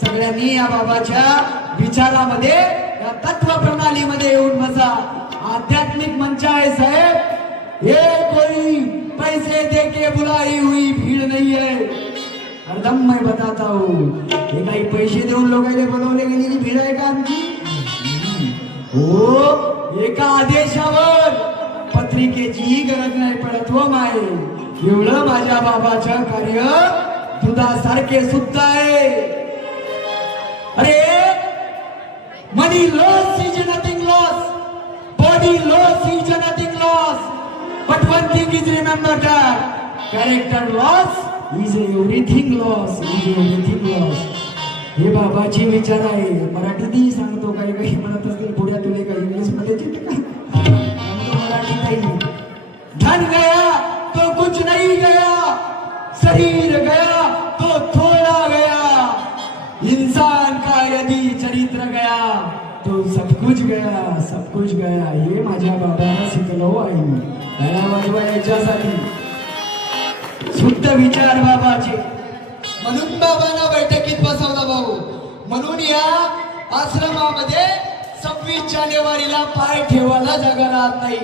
सगळ्यांनी या बाबाच्या विचारामध्ये या तत्व प्रणालीमध्ये येऊन बसा। आध्यात्मिक मंच आहे साहेब, ये कोई पैसे दे के बुलाई हुई भीड़ नहीं है। हरदम मैं बताता हूँ, हे काही पैसे देऊन लोकांना बोलवले गेलेली भीड़ आहे का आमची? हो, एका आदेशावर पत्रिकेची गरज नाही पडत हो माये। एवढं माझ्या बाबाचं कार्य दुधासारखे शुद्ध आहे। अरे money loss is nothing loss, body loss is nothing loss, but one thing is remember that character loss is everything loss, is everything loss. हे बाबाची विचार आहे। मराठीतही सांगतो, काही काही म्हणत असतील पुढ्या तुले काही इंग्लिश मध्ये मराठीतही, धन गया तो कुछ नहीं गया, शरीर गया तो थोड़ा गया, इंसान का यदि चरित्र गया तो सब कुछ गया, सब कुछ गया। हे माझ्या बाबाला शिकलो आहे। त्याला वाजवा याच्यासाठी शुद्ध विचार बाबाचे, म्हणून बाबांना बैठकीत बसवला भाऊ। म्हणून या आश्रमामध्ये 26 जानेवारीला पाय ठेवायला जागा राहत नाही।